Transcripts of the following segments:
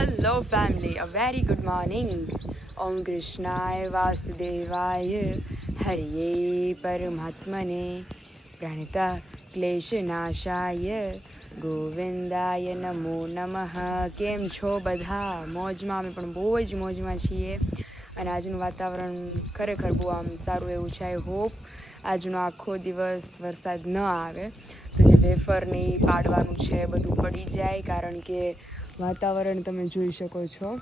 Hello family a very good morning ઓમ કૃષ્ણાય વાસુદેવાય હરિયે પરમાત્મને પ્રણતા ક્લેશનાશાય ગોવિંદાય નમો નમઃ કેમ છો બધા મોજમાં અમે પણ બહુ જ મોજમાં છીએ. અને આજનું વાતાવરણ ખરેખર બહુ આમ સારું એવું છે આઈ હોપ આજનો આખો દિવસ વરસાદ ન આવે. તો જે વેફરને ઈ પાડવાનું છે, બધું પડી જાય. કારણ કે વાતાવરણ તમે જોઈ શકો છો.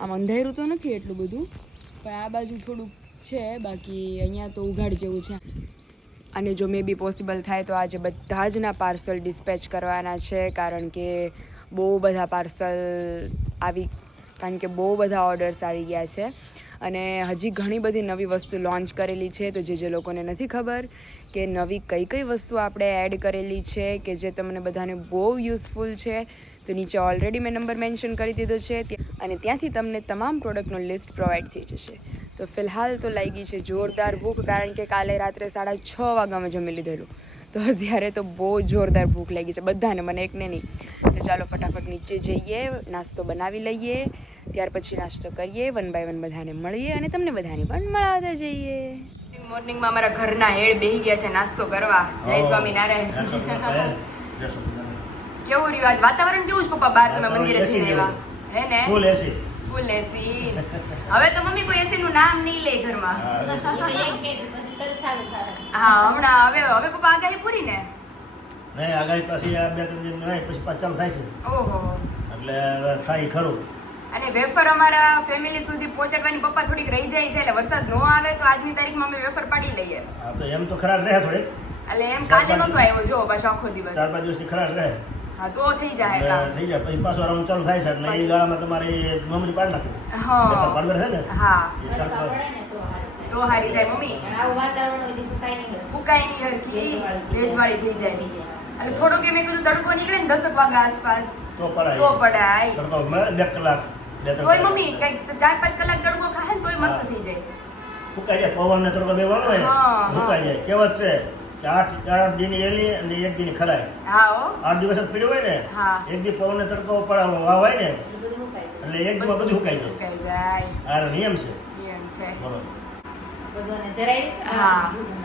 આમ અંધારું તો નથી એટલું બધું, પણ આ બાજુ થોડુંક છે, બાકી અહીંયા તો ઉઘાડ જેવું છે. અને જો મે બી પોસિબલ થાય તો આજે બધા જ ના પાર્સલ ડિસ્પેચ કરવાના છે, કારણ કે બહુ બધા પાર્સલ આવી, કારણ કે બહુ બધા ઓર્ડર્સ આવી ગયા છે. અને હજી ઘણી બધી નવી વસ્તુ લોન્ચ કરેલી છે તો જે જે લોકોને નથી ખબર કે નવી કઈ કઈ વસ્તુ આપણે એડ કરેલી છે કે જે તમને બધાને બહુ યુઝફુલ છે. તો નીચે ઓલરેડી મેં નંબર મેન્શન કરી દીધો છે. અને ત્યાંથી તમને તમામ પ્રોડક્ટનું લિસ્ટ પ્રોવાઈડ થઈ જશે. તો ફિલહાલ તો લાગી છે જોરદાર ભૂખ, કારણ કે કાલે રાત્રે સાડા છ વાગ્યામાં જમી લીધેલું. તો અત્યારે તો બહુ જોરદાર ભૂખ લાગી છે બધાને, મને એકને નહીં. તો ચાલો ફટાફટ નીચે જઈએ, નાસ્તો બનાવી લઈએ. ત્યાર પછી નાસ્તો કરીએ વન બાય વન બધાને મળીએ અને તમને બધાને પણ મળાવતા જઈએ. મોર્નિંગમાં અમારા ઘરના હેડ બેહી ગયા છે નાસ્તો કરવા. જય સ્વામિનારાયણ. કેવું રહ્યું વાતાવરણ કેવું છે પપ્પા બહાર તમે મંદિરે જઈને આવ્યા? હે ને? ફૂલ એસી. ફૂલ એસી. હવે તો મમ્મી કોઈ એસી નું નામ નહીં લે ઘરમાં. હા. હમણાં હવે હવે પપ્પા આગાહી પૂરી ને? નહીં આગાહી પછી આ બે ત્રણ દિન પછી પાછું ચાલુ થાય છે. ઓહો. એટલે થાય ખરું. અને વેફર અમારા ફેમિલી સુધી પહોંચાડવાની પપ્પા થોડીક રહી જાય છે એટલે વરસાદ નો આવે તો આજની તારીખમાં અમે વેફર પાડી લઈએ. આ તો એમ તો ખરાબ રહે થોડે એટલે એમ કાલે નતો આવ્યો જો પાછો આખો દિવસ. ચાર પાંચ દિવસની ખરાબ રહે. હા તો થઈ જાય એટલે થઈ જાય પછી પાછો રાઉન્ડ ચાલુ થાય છે એટલે એ ગાળામાં તમારે મમરી પાડ નાખો હા. પાડવેર છે ને? હા. તો હારી જાય મમ્મી. આ વાતાવરણ ફૂંકાય નહીં ખરું. ઉકાઈ ની હરખી ભેજવાળી થઈ જાય. અને થોડો કે મેં કીધું તડકો નીકળે ને દસક વાગ્યા આસપાસ તો પડાય. તો પડાય. તડકો બે કલાક. તોય મમ્મી કંઈક ચાર પાંચ કલાક તડકો ખાય ને તોય મસ્ત થઈ જાય. ફૂંકાઈ જાય પવન ને તડકો બે વાળો હોય ને હા, હા. ફૂંકાઈ જાય. કેવત છે? કે આઠ આઠ દિન એલી અને એક દિન ખરાય આઠ દિવસ જ પીડ્યું હોય ને એક દી પવન ને તડકો વાવાય ને એટલું એક દિવસ બધું ફૂંકાઈ જાય. આ નિયમ છે. બરોબર.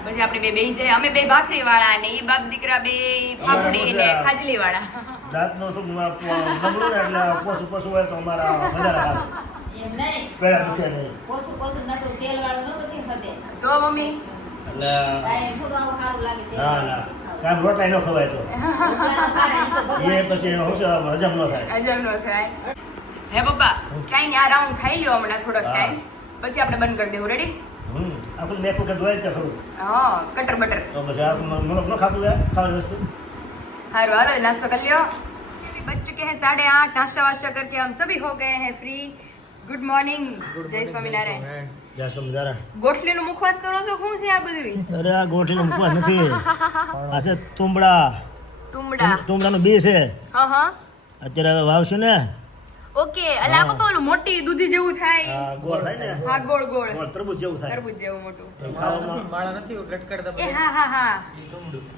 પછી આપણે બે બેહી જાય. અમે બે ભાખરી વાળા ને એ બાપ દીકરા બે ફાફડી ને ખાજલી વાળા દાંતનો તો નબળું એટલે પોસું પોસું હોય તો અમારા વધારે હાલ પેડા દુખે નહીં. પોસું પોસું નકરું તેલવાળું ન પછી ખદે. તો મમ્મી? એટલે કાંઈ થોડું આવું સારું લાગે ના ના. કાંઈ રોટલા ન ખવાય તો. એ પછી હજમ ન થાય. અજબ નો થાય. હે પપ્પા કઈ નહીં આ રાઉન્ડ ખાઈ લ્યો હમણાં થોડોક. ટાઈમ પછી આપણે બંધ કરી દેવું રેડી હમ. આખું મેં વખત ધોવાય તે ખરું હા કટર બટર. તો પછી આખું મને ન ખાતું ખાવાની વસ્તુ. हारो हारो नाश्ता कर लियो अभी बज चुके हैं साढ़े आठ नाश्ता वाश्ता करके हम सभी हो गए हैं फ्री गुड मॉर्निंग जय સ્વામિનારાયણ જય સમજારા ગોઠલીનું મુખવાસ કરો છો શું છે આ બધું અરે આ ગોઠલીનો મુખવાસ નથી આ છે તુંબડા તુંબડા તુંબડાનું બી છે હા હા અત્યારે હવે વાવશું ને ઓકે એટલે આ પપ્પા ઓલું મોટી દૂધી જેવું થાય આ ગોળ થાય ને હા ગોળ ગોળ ગોળ તરબૂચ જેવું થાય તરબૂચ જેવું મોટું એ ખાવામાં માળા નથી લટકાડતા એ હા હા હા માળો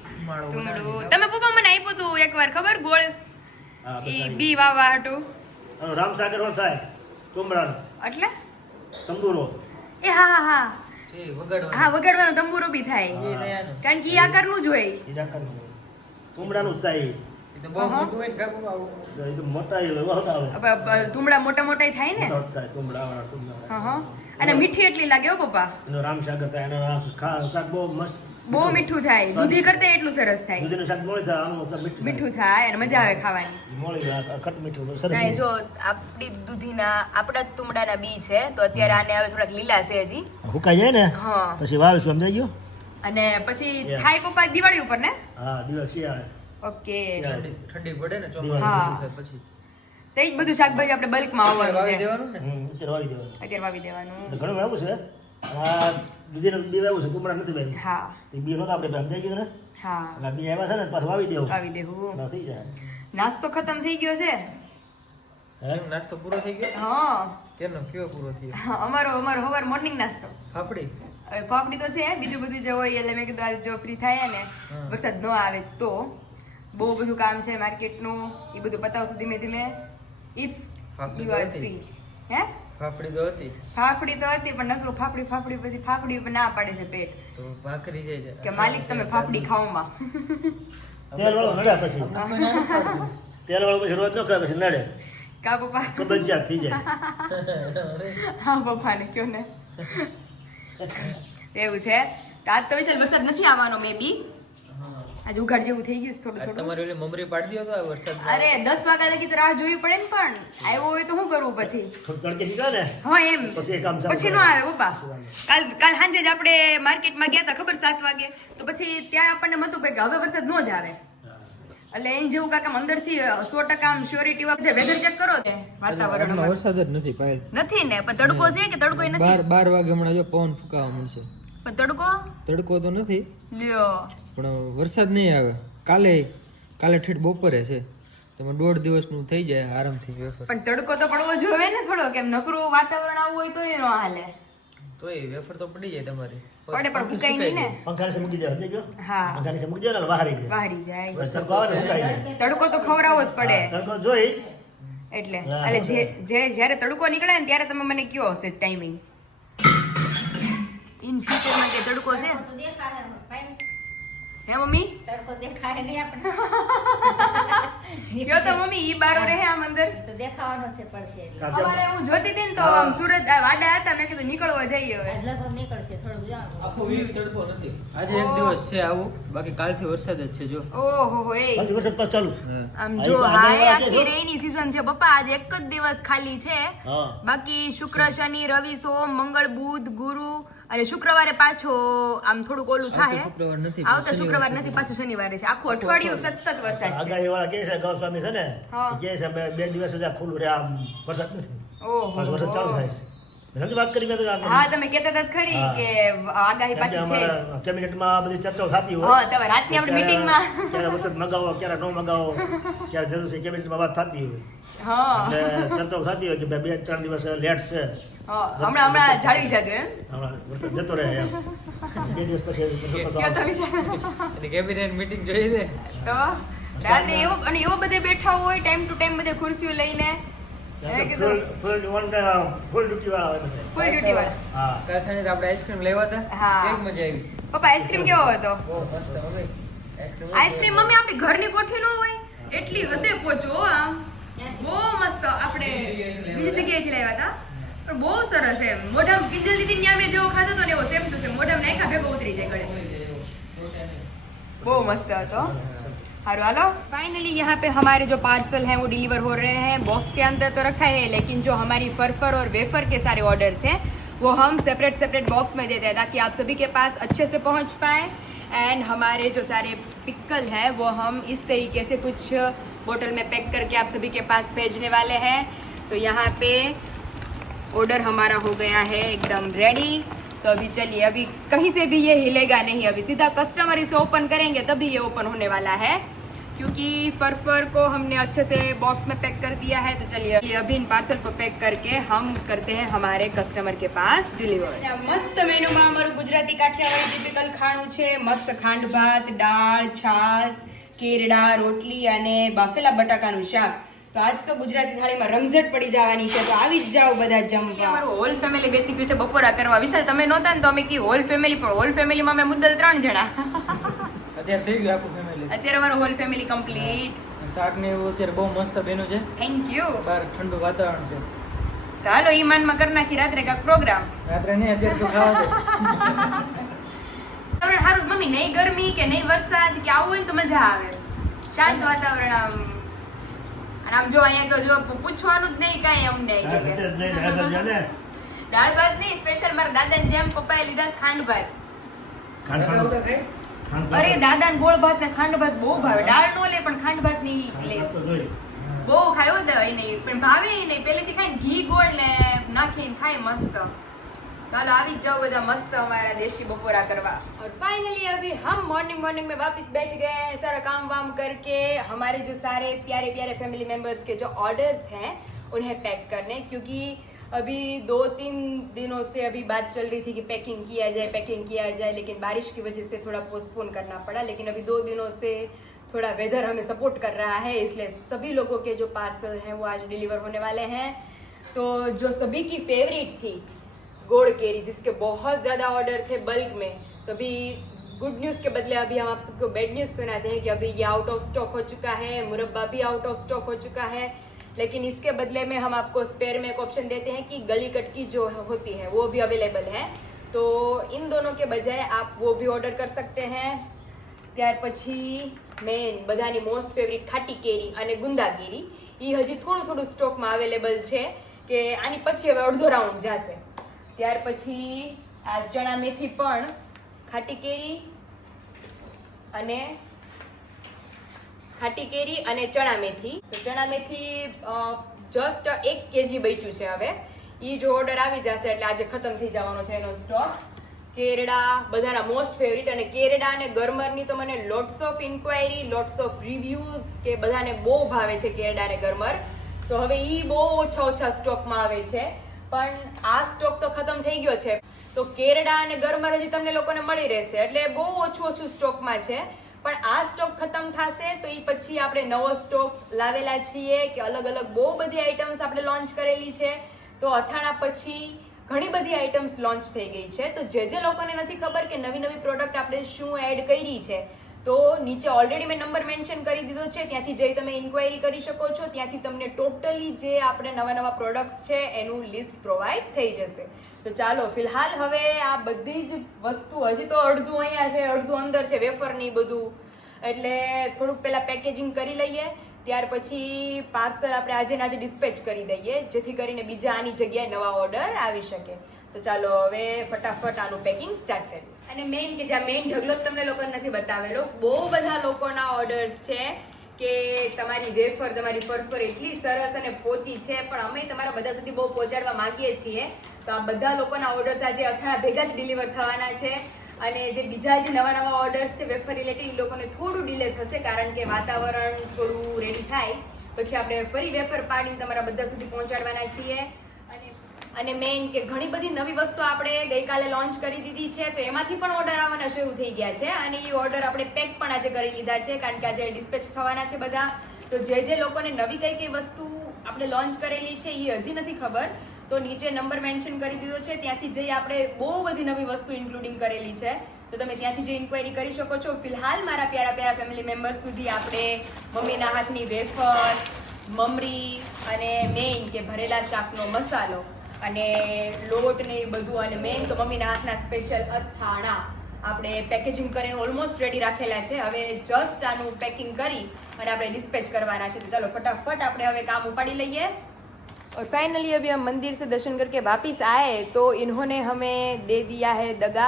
તુંબડું તમે પપ્પા મને આપ્યું હતું એકવાર ખબર? ગોળ. બી વાવા હતું રામસાગર રોડ થાય તુમડાનો. એટલે? તંબુરો. એ હા હા હા. હા વગાડવાનો તંબુરો બી થાય. કારણ કે ઈ આકારનું જ હોય. તુમડાનું જ થાય તો મોટું. તો તો મોટા થાય ને? અને મીઠી એટલી લાગે હો પપ્પા. એનો રામસાગર થાય શાક બહુ મસ્ત બહુ મીઠું. થાય. દૂધી કરતા એટલું સરસ થાય. દૂધીનું શાક મોળી થાય આનું મીઠું મીઠું થાય અને મજા આવે ખાવાની. મોળી ખટ મીઠું સરસ નહીં જો આપણી દૂધીના આપણા જ તુંબડાના બી છે તો અત્યારે આને હવે થોડાક લીલા છે હજી. હુકાઈ જાય ને? હા. પછી વાવીશું સમજાઈ ગયો? અને પછી. થાય પપ્પા દિવાળી ઉપર ને? હા દિવાળી શિયાળે. ઓકે. ઠંડી પડે ને હા. ચોમાસું પછી? તો એ જ બધું શાકભાજી આપણે બલ્કમાં વાવી આવવાનું છે. દેવાનું ને? અત્યારે વાવી દેવાનું. અત્યારે વાવી દેવાનું. ઘણું વાવું છે. આ દૂધીનું બી વાવું છે કુમડા નથી ભાઈ. હા. એ બી નહોતા આપણે સમજાઈ ગયું ને? હા. એટલે બી આવ્યા છે ને પાછું વાવી દેવું. વાવી દેવું થઈ જાય. નાસ્તો ખતમ થઈ ગયો છે? નાસ્તો પૂરો થઈ ગયો? હા. કેનો કયો પૂરો થયો? અમારો અમારો સવાર મોર્નિંગ નાસ્તો. ફાફડી? ફાફડી તો છે બીજું બધું જે હોય એટલે મેં કીધું આજે જો ફ્રી થાય ને વરસાદ ન આવે તો બહુ બધું કામ છે માર્કેટનું એ બધું પતાવશું ધીમે ધીમે. ઇફ યુ આર ફ્રી હે? ફાફડી તો હતી. ફાફડી તો હતી પણ નકરું ફાફડી ફાફડી પછી ફાફડી ના પાડે છે પેટ. તો ભાખરી જાય છે. કે માલિક તમે ફાફડી ખાઓમાં તેલ વાળો નડે પછી. તેલ વાળો પછી રોજ ન કરે પછી નડે. કા પપ્પા? કબજિયાત થઈ જાય. હા પપ્પા ને કયો ને. એવું છે. તો આજ તો વિશાલ વરસાદ નથી આવવાનો મે બી આજ ઉઘાડ જેવું થઈ ગયું થોડું થોડું. તમારે ઓલી મમરી પાડી દો તો આ વરસાદ અરે દસ વાગ્યા લગી તો રાહ જોવી પડે ને પણ. આવ્યો હોય તો શું કરવું પછી? તડકે નીકળે ને. હા એમ. પછી કામ પછી. નો આવે બાપા કાલ કાલ સાંજે જ આપણે માર્કેટમાં ગયા હતા ખબર 7 વાગે? તો પછી ત્યાં આપણને મતું કે હવે વરસાદ નો જ આવે. એટલે એની જેવું કાકા અંદરથી સો ટકા આમ શ્યોરિટી વાળા વેધર ચેક કરો ને વાતાવરણ વરસાદ જ નથી પાયલ. નથી ને પણ તડકો છે કે તડકો નથી? બાર બાર વાગે હમણાં જો પવન ફૂંકાવા મળશે. પણ તડકો? તડકો તો નથી. લ્યો. પણ વરસાદ નહીં આવે. કાલે કાલે ઠેઠ બપોરે છે. તમે દોઢ દિવસનું થઈ જાય આરામથી વેફર. પણ તડકો તો પડવો જોઈએ ને થોડો કેમ નકરું વાતાવરણ આવું હોય તો એ નો હાલે. તો એ વેફર તો પડી જાય તમારી. પડે પણ હુકાય નહીં ને. પંખા નીચે મૂકી દેવા સમજી હા. પંખા નીચે મૂકી દેવા ને બહાર જાય. વાહરી જાય. તડકો આવે ને ઉકાઈ જાય તડકો તો ખવડાવવો જ પડે. તડકો જોઈ. એટલે એટલે જે જે જ્યારે તડકો નીકળે ને ત્યારે તમે મને કયો હશે ટાઈમિંગ ઇન ફ્યુચરમાં જે તડકો છે? તો દેખાડે ભાઈ. હે મમ્મી? તડકો દેખાય નહીં આપણે. કયો તો મમ્મી ઈ બારો રહે આમ અંદર. તો દેખાવાનો છે પડશે અમારે હું જોતી હતી ને તો આમ સુરત વાડા હતા મેં કીધું નીકળવા જઈએ હવે. એટલે તો નીકળશે થોડું જાવ આખો વીક તડકો નથી. આજે એક દિવસ છે આવું બાકી કાલથી વરસાદ જ છે જો. ઓહો હો એ. વરસાદ પાછો ચાલુ છે. આમ જો હાય એ આખી રેની સીઝન છે પપ્પા આજે એક જ દિવસ ખાલી છે. બાકી શુક્ર શનિ રવિ સોમ મંગળ બુધ ગુરુ અને શુક્રવારે પાછો આમ થોડુંક ઓલું થાય આવતા શુક્રવાર નથી પાછું શનિવારે છે. આખું અઠવાડિયું સતત વરસાદ છે. આગાહી વાળા કે છે ગૌસ્વામી છે ને? કે છે બે દિવસ જ ખુલ્લું રહે આમ વરસાદ નથી. ઓહો. વરસાદ ચાલુ થાય છે. નથી વાત કરી મેં તો હા તમે કહેતા હતા ખરી કે આગાહી પાછી છે કેબિનેટમાં બધી ચર્ચાઓ થતી હોય. હા તમે રાતની આપણે મીટિંગમાં. ક્યારે વરસાદ મગાવો ક્યારે ન મગાવો ક્યારે જરૂર છે કેબિનેટમાં વાત થતી હોય. હા. એટલે ચર્ચાઓ થતી હોય કે ભાઈ બે ત્રણ દિવસ લેટ છે. હમણાં હમણાં જાળવી જાજો એમ. હમણાં વરસાદ જતો રહે એમ. બે દિવસ પછી વરસાદ પાછો કયો તો આવશે. વિશાલ એટલે કેબિનેટ મીટિંગ જોઈ તો રાત્રે એવો અને એવો બધે બેઠા હોય ટાઈમ ટુ ટાઈમ બધે ખુરશીઓ લઈને. આઈસ્ક્રીમ લેવા પપ્પા આઈસ્ક્રીમ કેવો હતો? આઈસ્ક્રીમ મમ્મી. ઘરની કોઠી નો હોય એટલી હદે પહોંચો આમ. બહુ મસ્ત આપણે બીજી જગ્યાએથી લાવ્યા હતા? પણ બહુ સરસ એમ. મોઢામ કિંજલ દીદી ત્યાં મેં જેવો ખાધો હતો ને એવો સેમ ટુ નાખ્યા ભેગો ઉતરી બહુ મસ્ત. હતો. हारो हेलो फाइनली यहाँ पे हमारे जो पार्सल हैं, वो डिलीवर हो रहे हैं। बॉक्स के अंदर तो रखा है लेकिन जो हमारी फरफर और वेफर के सारे ऑर्डर्स हैं, वो हम सेपरेट सेपरेट बॉक्स में देते हैं ताकि आप सभी के पास अच्छे से पहुँच पाए। एंड हमारे जो सारे पिक्कल है, वो हम इस तरीके से कुछ बोतल में पैक करके आप सभी के पास भेजने वाले हैं। तो यहाँ पे ऑर्डर हमारा हो गया है, एकदम रेडी तो अभी चलिए अभी कहीं से भी ये हिलेगा नहीं अभी सीधा कस्टमर इसे ओपन करेंगे तभी ये ओपन होने वाला है क्योंकि फरफर को हमने अच्छे से बॉक्स में पैक कर दिया है तो चलिए ये अभी इन पार्सल को पैक करके हम करते हैं हमारे कस्टमर के पास डिलीवर મસ્ત મેનુમાં અમારું ગુજરાતી કાઠિયાવાડી ટિપિકલ ખાણું છે મસ્ત ખાંડ ભાત દાળ છાશ કેરડા રોટલી અને બાફેલા બટાકાનું શાક તો આજ તો ગુજરાતી થાળીમાં રમઝટ પડી જવાની છે તો આવી જ જાઓ બધા જમવા. અમારું હોલ ફેમિલી બેસી ગયું છે બપોરા કરવા. વિશાલ તમે નહોતા ને તો અમે કી હોલ ફેમિલી પણ હોલ ફેમિલીમાં અમે મુદ્દલ ત્રણ જણા. અત્યારે થઈ ગયું આખું ફેમિલી અત્યારે અમારું હોલ ફેમિલી કમ્પ્લીટ શાક ને એવું અત્યારે બહુ મસ્ત બેનો છે. થેન્ક યુ બહાર ઠંડુ વાતાવરણ છે. તો હાલો ઈમાનમાં કરી નાખી રાત્રે કાંક પ્રોગ્રામ રાત્રે નહીં અત્યારે તો ખાવા દે. સારું મમ્મી નહીં ગરમી કે નહીં વરસાદ કે આવું હોય તો મજા આવે. શાંત વાતાવરણ આમ. અને આમ જો અહીંયા તો જો પૂછવાનું જ નહીં કાંઈ અમને નહીં. દાળ ભાત નહીં સ્પેશિયલ મારા દાદાને જેમ પપ્પાએ લીધા ખાંડ ભાત. અરે દાદા ખાય? દાદાને ગોળ ભાત ને ખાંડ ભાત બહુ ભાવે. દાળ નો લે પણ ખાંડ ભાતની લે. બહુ ખાયો તો એ. નહીં પણ ભાવે નહીં. પહેલેથી ખાઈને ઘી ગોળ ને નાખીને ખાય મસ્ત. कल આવી जाओ बजा मस्त हमारा देशी बपोरा करवा और फाइनली अभी हम मॉर्निंग मॉर्निंग में वापस बैठ गए हैं सारा काम वाम करके। हमारे जो सारे प्यारे प्यारे फैमिली मेंबर्स के जो ऑर्डर्स हैं, उन्हें पैक करने, क्योंकि अभी दो तीन दिनों से अभी बात चल रही थी कि पैकिंग किया जाए पैकिंग किया जाए, लेकिन बारिश की वजह से थोड़ा पोस्टपोन करना पड़ा। लेकिन अभी दो दिनों से थोड़ा वेदर हमें सपोर्ट कर रहा है, इसलिए सभी लोगों के जो पार्सल हैं, वो आज डिलीवर होने वाले हैं। तो जो सभी की फेवरेट थी गोड़ केरी जिसके बहुत ज़्यादा ऑर्डर थे बल्क में तो अभी गुड न्यूज़ के बदले अभी हम आप सबको बैड न्यूज़ सुनाते हैं कि अभी ये आउट ऑफ स्टॉक हो चुका है मुरब्बा भी आउट ऑफ स्टॉक हो चुका है लेकिन इसके बदले में हम आपको स्पेयर में एक ऑप्शन देते हैं कि गली कटकी जो होती है वो भी अवेलेबल है तो इन दोनों के बजाय आप वो भी ऑर्डर कर सकते हैं ત્યાર પછી મેન બધાની મોસ્ટ ફેવરિટ ખાટી કેરી અને ગુંદા કેરી એ હજી થોડું થોડું સ્ટોકમાં અવેલેબલ છે કે આની પછી હવે અડધો રાઉન્ડ જશે ત્યાર પછી આ ચણા મેથી પણ ખાટી કેરી અને ખાટી કેરી અને ચણા મેથી. ચણા મેથી જસ્ટ એક કેજી બચ્યું છે હવે. એ જો ઓર્ડર આવી જશે એટલે આજે ખતમ થઈ જવાનો છે એનો સ્ટોક કેરડા બધાના મોસ્ટ ફેવરિટ અને કેરડા અને ગરમરની તો મને lots of inquiry lots of reviews કે બધાને બહુ ભાવે છે કેરડા અને ગરમર. તો હવે એ બહુ ઓછા ઓછા સ્ટોકમાં આવે છે. પણ આ સ્ટોક તો ખતમ થઈ ગયો છે. તો કેરડા અને ગરમર હજી તમને લોકોને મળી રહેશે. એટલે બહુ ઓછું ઓછું સ્ટોકમાં છે. પણ આ સ્ટોક ખતમ થશે તો એ પછી આપણે નવો સ્ટોક લાવેલા છીએ કે અલગ અલગ બહુ બધી આઇટમ્સ આપણે લોન્ચ કરેલી છે. તો અથાણા પછી ઘણી બધી આઇટમ્સ લોન્ચ થઈ ગઈ છે. તો જે જે લોકોને નથી ખબર કે નવી નવી પ્રોડક્ટ આપણે શું એડ કરી છે. તો નીચે ઓલરેડી મેં નંબર મેન્શન કરી દીધો છે. ત્યાંથી જઈ તમે ઇન્ક્વાયરી કરી શકો છો. ત્યાંથી તમને ટોટલી જે આપણે નવા નવા પ્રોડક્ટ્સ છે, એનું લિસ્ટ પ્રોવાઈડ થઈ જશે. તો ચાલો, ફિલહાલ હવે આ બધી જ વસ્તુ, હજી તો અડધું અહીંયા છે, અડધું અંદર છે વેફરની બધું. એટલે થોડુંક પહેલાં પેકેજિંગ કરી લઈએ. ત્યાર પછી પાર્સલ આપણે આજે આજે ડિસ્પેચ કરી દઈએ, જેથી કરીને બીજા આની જગ્યાએ નવા ઓર્ડર આવી શકે. તો ચાલો, હવે ફટાફટ આનું પેકિંગ સ્ટાર્ટ કરીએ. અને મેઇન કે જ્યાં મેઇન ઢગલો તમને લોકો નથી બતાવેલો બહુ બધા લોકોના ઓર્ડર્સ છે કે તમારી વેફર તમારી ફરફર એટલી સરસ અને પોચી છે, પણ અમે તમારા બધા સુધી બહુ પહોંચાડવા માંગીએ છીએ. તો આ બધા લોકોના ઓર્ડર્સ આજે અથાણા ભેગા જ ડિલિવર થવાના છે. અને જે બીજા જે નવા નવા ઓર્ડર્સ છે વેફર રિલેટેડ એ લોકોને થોડું ડિલે થશે, કારણ કે વાતાવરણ થોડું રેડી થાય. પછી આપણે ફરી વેફર પાડીને તમારા બધા સુધી પહોંચાડવાના છીએ. અને મેઇન કે ઘણી બધી નવી વસ્તુ આપણે ગઈકાલે લોન્ચ કરી દીધી છે, તો એમાંથી પણ ઓર્ડર આવવાના શરૂ થઈ ગયા છે. અને એ ઓર્ડર આપણે પેક પણ આજે કરી લીધા છે, કારણ કે આજે ડિસ્પેચ થવાના છે બધા. તો જે જે લોકોને નવી કઈ કઈ વસ્તુ આપણે લોન્ચ કરેલી છે એ હજી નથી ખબર. તો નીચે નંબર મેન્શન કરી દીધો છે, ત્યાંથી જઈ આપણે બહુ બધી નવી વસ્તુ ઇન્ક્લુડિંગ કરેલી છે. તો તમે ત્યાંથી જઈ ઇન્ક્વાયરી કરી શકો છો. ફિલહાલ મારા પ્યારા પ્યારા ફેમિલી મેમ્બર્સ સુધી આપણે મમ્મીના હાથની વેફર, મમરી અને મેઇન કે ભરેલા શાકનો મસાલો અને લોટ ને એ બધું અને મેઇન તો મમ્મીના હાથના સ્પેશિયલ અથાણા આપણે પેકેજિંગ કરીને ઓલમોસ્ટ રેડી રાખેલા છે હવે જસ્ટ આનું પેકિંગ કરી અને આપણે ડિસ્પેચ કરવાના છે તો ચાલો ફટાફટ આપણે હવે કામ ઉપાડી લઈએ और फाइनली अभी हम मंदिर से दर्शन करके वापस आए तो इन्होंने हमें दे दिया है दगा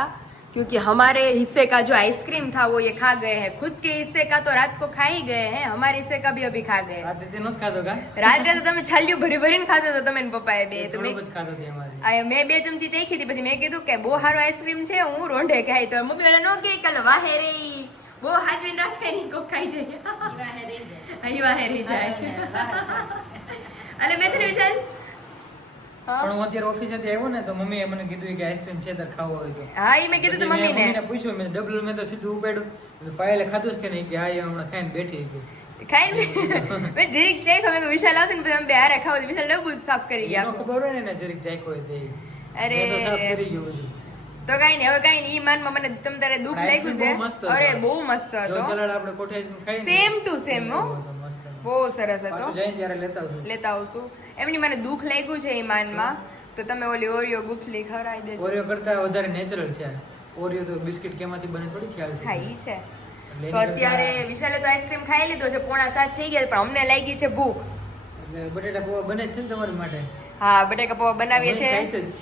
क्योंकि हमारे हिस्से का जो आइसक्रीम था वो ये खा गए हैं खुद के हिस्से का तो रात को खा ही गए हैं हमारे हिस्से का भी अभी खा गए રાતે તે નથી ખાધો કા રાત્રે તો તમે છાલ્યું ભરી ભરીને ખાધો હતો તમે ને પપ્પાએ બે તો મેં થોડુંક જ ખાધો તે અમારે આ મેં બે ચમચી ચાખી હતી પછી મેં કીધું કે બહુ સારો આઈસ્ક્રીમ છે હું રોંઢે ખાઈ તો મમ્મી ઓલા નો કે કલ વાહે રે ઈ. બહુ હાજવીને રાખે નહીં કોક ખાઈ જાય ઈ વાહે રહી જાય. અહીં વાહે રહી જાય અલે મેં છે ને વિશાલ હા પણ હું અત્યારે ઓફિસેથી આવ્યો ને તો મમ્મીએ મને કીધું કે આઈસ્ક્રીમ છે તાર ખાવો હોય તો. હા એ મેં કીધું તો મમ્મીને. મમ્મીને પૂછ્યું મેં ડબલ મેં તો સીધું ઉપાડ્યું. પાયલે ખાધું કે નહીં? કે આ એ હમણાં ખાઈને બેઠી ગઈ ખાઈને મેં જરીક ચાખ અમે વિશાલ આવશે ને પછી અમે બે હારે ખાવ વિશાલ ડબ્બુ સાફ કરી ગયા. ખબર હોય ને જરીક ચાખ્યો હોય તે. અરે. તો સાફ કરી ગયું બધું. તો કાઈ નહીં હવે કઈ નહીં ઈ માનમાં મને તમ તારે દુઃખ લાગ્યું છે. હતો. અરે બહુ મસ્ત હતો. સેમ same, હો. બહુ સરસ હતો. લેતા આવશું. એમની મને દુઃખ લાગ્યું છે ઈમાનમાં તો તમે ઓલી ઓરિયો ગુફલી ખવડાવી દેજો. ઓરિયો કરતા વધારે નેચરલ છે ઓરિયો તો બિસ્કિટ કેમાંથી બને થોડી ખ્યાલ છે. હા ઈ છે. તો અત્યારે વિશાલે તો આઈસ્ક્રીમ ખાઈ લીધો છે પોણા સાત થઈ ગયા પણ અમને લાગી છે ભૂખ. બટેટા પૌવા બને છે ને તમારી માટે? હા બટેકા પૌવા બનાવીએ મને થાય છે. છે જ.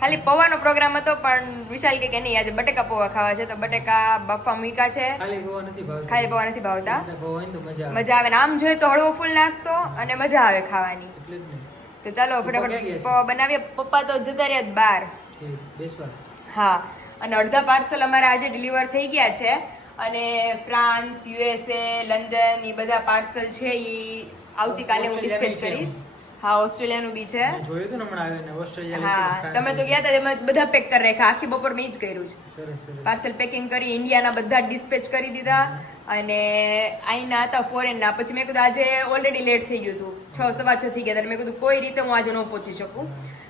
ખાલી પૌવાનો પ્રોગ્રામ હતો પણ વિશાલ કે કે નહીં આજે બટેકા પૌવા ખાવા છે તો બટેકા બફા મીકા છે. ખાલી પૌવા નથી ભાવતા. ખાલી પૌવા નથી ભાવતા. મજા આવે. આમ જોઈએ તો હળવો ફૂલ નાસ્તો અને મજા આવે ખાવાની. તો ચાલો ફટાફટ પૌવા બનાવીએ. પપ્પા તો જતા રહ્યા જ બહાર. હા અને અડધા પાર્સલ અમારા આજે ડિલિવર થઈ ગયા છે. અને ફ્રાન્સ યુએસએ લંડન એ બધા પાર્સલ છે એ આવતીકાલે હું ડિસ્પેચ કરીશ. હા ઓસ્ટ્રેલિયાનું બી છે. જોયું હતું હમણાં આવીને ઓસ્ટ્રેલિયા હા તમે તો ગયા હતા એમાં બધા પેક કરી રાખ્યા આખી બપોર મેં જ કર્યું છે. પાર્સલ પેકિંગ કરી ઇન્ડિયાના બધા ડિસ્પેચ કરી દીધા અને અહીંના હતા ફોરેનના પછી મેં કીધું આજે ઓલરેડી લેટ થઈ ગયું હતું છ સવા છ થઈ ગયા મેં કીધું કોઈ રીતે હું આજે ન પહોંચી શકું.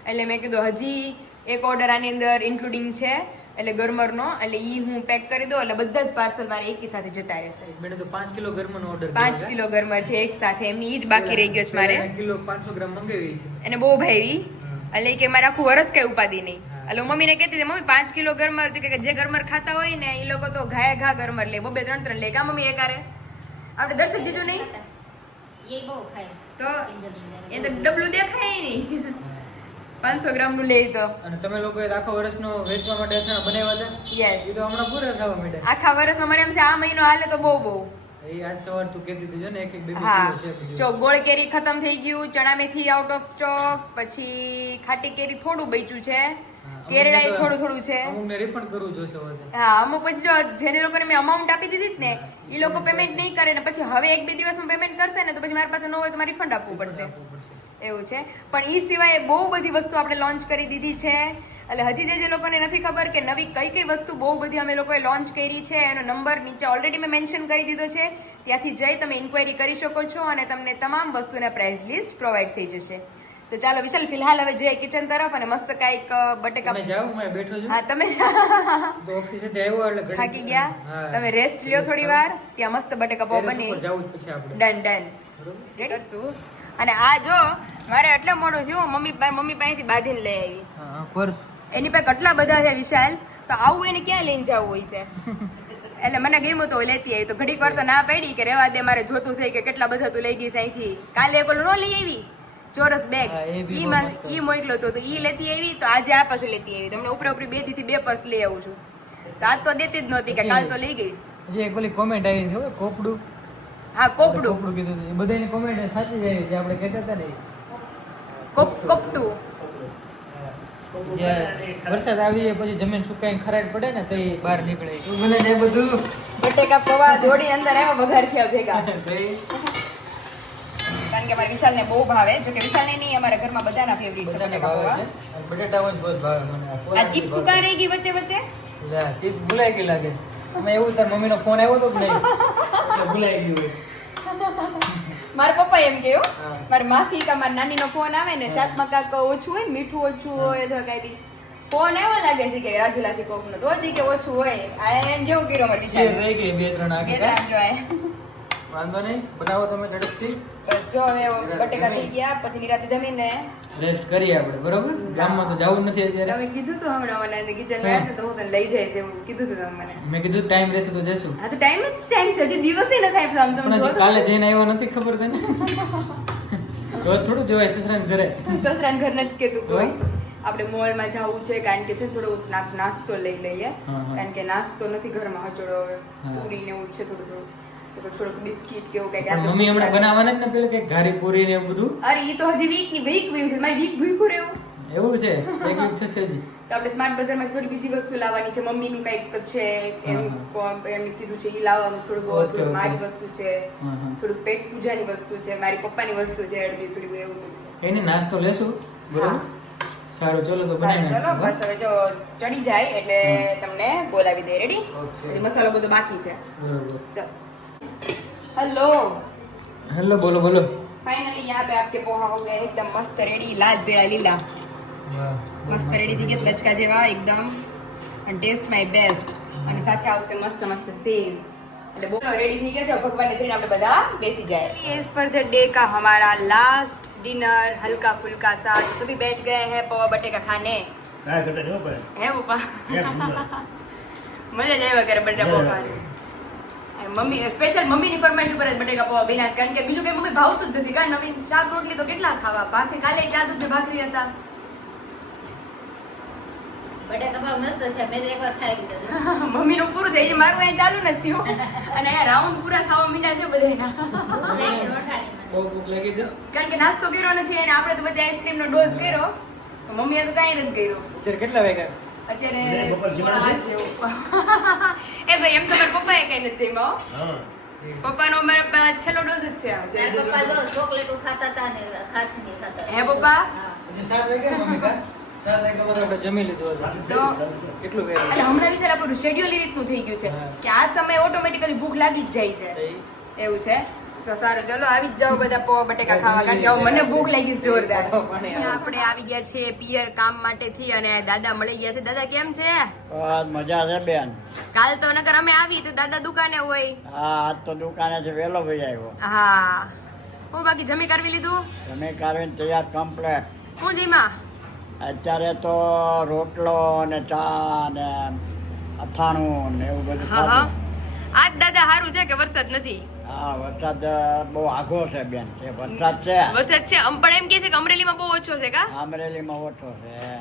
એટલે મેં કીધું હજી એક ઓર્ડર આની અંદર ઇન્ક્લુડિંગ છે. એટલે ગરમરનો એટલે ઈ હું પેક કરી દઉં એટલે બધા જ પાર્સલ મારે એકી સાથે જતા રહેશે. મેડમ તો પાંચ કિલો ગરમનો ઓર્ડર પાંચ કિલો ગરમર છે એક સાથે એમની ઈ જ બાકી રહી ગયો છે મારે. કિલો પાંચસો ગ્રામ મંગાવી છે. એને બહુ ભાવી. એટલે કે મારે આખું વરસ કઈ ઉપાધી નહીં. એટલે મમ્મીને કહેતી હતી મમ્મી પાંચ કિલો ગરમર કે જે ગરમર ખાતા હોય ને એ લોકો તો ઘાય ઘા ગરમર લે. બબે ત્રણ ત્રણ લે. કા મમ્મી એકારે? આપણે દર્શક જીજુ નહીં? એ બહુ ખાય. તો એ તો ડબલું દેખાય નહીં. પાંચસો ગ્રામનું લઈ તો અને તમે લોકોએ આખો વર્ષનો વેચવા માટે અથાણા બનાવ્યા હતા યસ એ તો હમણાં પૂરા થવા માટે આખા વર્ષ મને એમ છે આ મહિનો હાલે તો બહુ બહુ. એ જો ગોળ કેરી ખતમ થઈ ગયું ચણા મેથી આઉટ ઓફ સ્ટોક પછી ખાટી કેરી થોડું બચ્યું છે. કેરડા અમુકને થોડું થોડું છે. અમુકને રિફંડ કરવું જોશે હા અમુક પછી જો જેને લોકોને મેં અમાઉન્ટ આપી દીધી જ ને એ લોકો પેમેન્ટ નહીં કરે ને પછી હવે એક બે દિવસમાં પેમેન્ટ કરશે ને તો પછી મારી પાસે ન હોય તો મારે રિફંડ આપવું પડશે. એવું છે. પણ એ સિવાય બહુ બધી વસ્તુ આપણે લોન્ચ કરી દીધી છે. એટલે હજી જે જે લોકોને નથી ખબર કે નવી કઈ કઈ વસ્તુ બહુ બધી અમે લોકોએ લોન્ચ કરી છે એનો નંબર નીચે ઓલરેડી મેં મેન્શન કરી દીધો છે. ત્યાંથી જઈ તમે ઇન્ક્વાયરી કરી શકો છો અને તમને તમામ વસ્તુના પ્રાઇસ લિસ્ટ પ્રોવાઈડ થઈ જશે. તો ચાલો વિશાલ ફિલહાલ હવે જઈએ કિચન તરફ અને મસ્ત કાંઈક બટેકા હું અહીંયા બેઠો છું. હા તમે થાકી ગયા? તમે રેસ્ટ લ્યો થોડી વાર. ત્યાં મસ્ત બટેકા પાવ બની ઉપર જાવું જ પછી આપણે. Done done? કરશું. અને આ જો મારે એટલે મોડું થયું મમ્મી મમ્મી પાસેથી બાંધીને લઈ આવી. પર્સ. એની પાસે કેટલા બધા છે વિશાલ? તો આવું એને ક્યાં લઈને જવું હોય છે? એટલે મને ગમ્યું તો લેતી આવી. તો ઘડીક વાર તો ના પડી કે રેવા દે મારે જોતું છે કે કેટલા બધા તું લઈ ગઈ છે અહીંથી. કાલે એક ઓલું લઈ આવી? ચોરસ બેગ. ઈ માં ઈ મોકલો તો તો ઈ લેતી આવી તો આજે આ પાછું લેતી આવી. તમને ઉપર ઉપરી બે દીથી બે પર્સ લઈ આવું છું. તો આજ તો દેતી જ નહોતી કે કાલ તો લઈ ગઈશ. જે એક ઓલી કોમેન્ટ આવી છે કોપડું. હા કોપડું. કોપડું કીધું. એ બધાની કોમેન્ટ સાચી જાય જે આપણે કહેતા હતા ને કોપ કોપડું. વરસાદ આવી પછી જમીન સુકાઈ ખરાક પડે ને તો એ બહાર નીકળે. એવું બને છે બધું. બટેકા પવા દોડી અંદર આવ્યા વઘાર થયા ભેગા. કારણ કે અમારે વિશાલને બહુ ભાવે. જો કે વિશાલને નહીં અમારા ઘરમાં બધાના ફેવરિટ છે બટેકા પૌવા. જ બહુ ભાવે મને. આ ચીપ સુકા રહી ગઈ વચ્ચે વચ્ચે? લે, ચીપ ભૂલાઈ ગઈ લાગે. અમે એવું તાર મમ્મીનો ફોન આવ્યો તો કે નહીં? ભૂલાઈ ગયું. મારા પપ્પા એમ કે હો. મારી માસી કા મારી નાનીનો ફોન આવે ને શાકમાં કાંક ઓછું હોય ને મીઠું ઓછું હોય તો કાંઈ બી. ફોન આવ્યો લાગે છે કે રાજુલાથી કોકનો. તો જ કે ઓછું હોય. આ એમ જેવું કર્યું અમારે બે ત્રણ આગે. વાંધો નહીં. બનાવો તમે ઝડપથી. બસ જો હવે બટેકા થઈ ગયા પછી નિરાતે જમીને રેસ્ટ કરીએ આપણે બરોબર? ગામમાં તો જવું નથી અત્યારે. તમે કીધું તો હમણાં મને કિચનમાં તો હું તને લઈ જઈશ એવું કીધું તું તમે મને. મેં કીધું ટાઈમ રહેશે તો જશું. હા તો ટાઈમ જ ટાઈમ છે હજી દિવસે ન થાય આમ તમે જો કાલે જઈને આવ્યો નથી ખબર તને? રોજ થોડું જોવાય સસરાન ઘરે. સસરાન ઘર નથી કેતું તો? કોઈ. આપણે મોલમાં જવું છે કારણ કે છે થોડો નાસ્તો લઈ લઈએ. કારણ કે નાસ્તો નથી ઘરમાં હચોડો હવે. હા. પૂરી ને એવું છે થોડું થોડું. થોડુંક બિસ્કિટ પણ આપણે મમ્મી હમણાં બનાવવાના જ ને પેલા કે ઘારી પૂરી ને એવું બધું? અરે ઈ તો હજી વીકની વીક વયું છે. મારી વીક ભૂખ્યું રહેવું. એવું છે? એક વીક થશે હજી. તો આપણે સ્માર્ટ બજારમાં થોડી બીજી વસ્તુ લાવવાની છે. મમ્મીનું કંઈક છે એનું કોમ- કીધું છે ઈ લાવવાનું. થોડું બહુ થોડું મારી વસ્તુ છે. થોડુંક પેટ પૂજાની વસ્તુ છે. મારી પપ્પાની વસ્તુ છે અડધી થોડી એવું છે. કઈ નાસ્તો લેશું? બરોબર? સારું ચલો તો બનાવી ચલો. બસ હવે જો ચડી જાય એટલે તમને બોલાવી દે રેડી મસાલો બધો બાકી છે. બરોબર. ચલો. हेलो હેલો બોલો બોલો फाइनली यहाँ पे आपके पोहा हो गए हैं एकदम मस्त रेडी लाल पीला લીલા વાહ. મસ્ત રેડી થઈ ગયા લચકા જેવા એકદમ અને ટેસ્ટ માય બેસ્ટ અને સાથે આવશે મસ્ત મસ્ત સેવ એટલે બોલો રેડી થઈ ગયા છે ભગવાન ને આપણે બધા બેસી જાય एज पर द डे का हमारा लास्ट डिनर हल्का फुल्का सा सभी बैठ गए हैं पवा बटेका खाने કાંઈ ઘટે નહીં હો ભાઈ. है ऊपर એક નંબર. મજા જ આવ્યા મમ્મી સ્પેશિયલ મમ્મીની ફરમાઈશ ઉપર જ બટેકા પૌવા બન્યા છે. કારણ કે બીજું કઈ મમ્મી ભાવતું જ નથી. કારણ નવીન શાક રોટલી તો કેટલા ખાવા? ભાખરી કાલે ચાર દૂધ ભાખરી હતા. બટાકા ભાવ મસ્ત છે. મેં તો એકવાર ખાઈ લીધા મમ્મીનું પૂરું થઈ ગયું. મારું અહીંયા ચાલુ નથી અને અહીંયા રાઉન્ડ પૂરા થવા માંડ્યા છે બધા બહુ ભૂખ લાગી હતી. કારણ કે નાસ્તો કર્યો નથી અને આપણે તો પછી આઈસ્ક્રીમ નો ડોઝ કર્યો. મમ્મીએ તો કાંઈ નથી કર્યું. કેટલા વાગ્યા? અત્યારે. એ ભાઈ એમ તો મારા પપ્પાએ કઈ નથી જમ્યા. પપ્પાનો અમારા છેલ્લો ડોઝ જ છે. પપ્પા જો ચોકલેટો ખાતા હતા ને ખાસ નહીં ખાતા હે પપ્પા? સાત વાગ્યા મમ્મી કા? તો આપણે જમી લીધું હતું. તો કેટલું વેર અને હમણાં વિશાલ આપણું શેડ્યુલ રીતનું થઈ ગયું છે કે આ સમયે ઓટોમેટિકલી ભૂખ લાગી જ જાય છે. એવું છે? તો સારું ચલો આવી જ જાઓ બધા પૌવા બટેકા ખાવા. કારણ કે મને ભૂખ લાગી છે જોરદાર. આપણે આવી ગયા છીએ પિયર કામ માટેથી અને દાદા મળી ગયા છે. દાદા કેમ છે? મજા છે બેન. કાલ તો નકર અમે આવી તો દાદા દુકાને હોય. હા આજ તો દુકાને છે વેલો ભાઈ આવ્યો. હા. હું બાકી જમી કરવી લીધું? જમી કારવીને તૈયાર કમ્પ્લેટ હું જીમા? અત્યારે તો રોટલો ને ચા ને અથાણું ને એવું બધું હા હા. આજ દાદા સારું છે કે વરસાદ નથી? હા વરસાદ બહુ આઘો છે બેન કે વરસાદ છે. વરસાદ છે? પણ એમ કે છે કે અમરેલીમાં બહુ ઓછો છે કા? અમરેલીમાં ઓછો છે.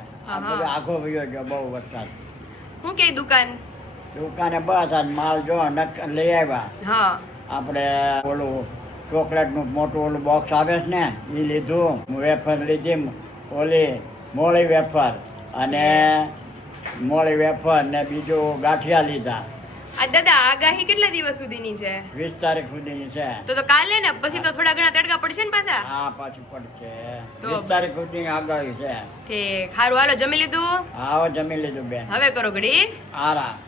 આઘો વયો ગયો બહુ વરસાદ. હું કે દુકાન? દુકાને બસ આજ માલ જો નક- લઈ આવ્યા. હા. આપણે ઓલું ચોકલેટનું મોટું ઓલું બોક્સ આવે છે ને એ લીધું વેફર લીધી ઓલી મોળી વેફર અને મોળી વેફર ને બીજું ગાંઠિયા લીધા. આ દાદા આગાહી કેટલા દિવસ સુધીની છે? વીસ તારીખ સુધીની છે. તો તો કાલે ને પછી તો થોડા ઘણા તડકા પડશે ને પાછા? હા પાછું પડશે. તો- વીસ તારીખ સુધી આગાહી છે. ઠીક સારું હાલો જમી લીધું? હા જમી લીધું બેન. હવે કરો ઘડી. આરામ.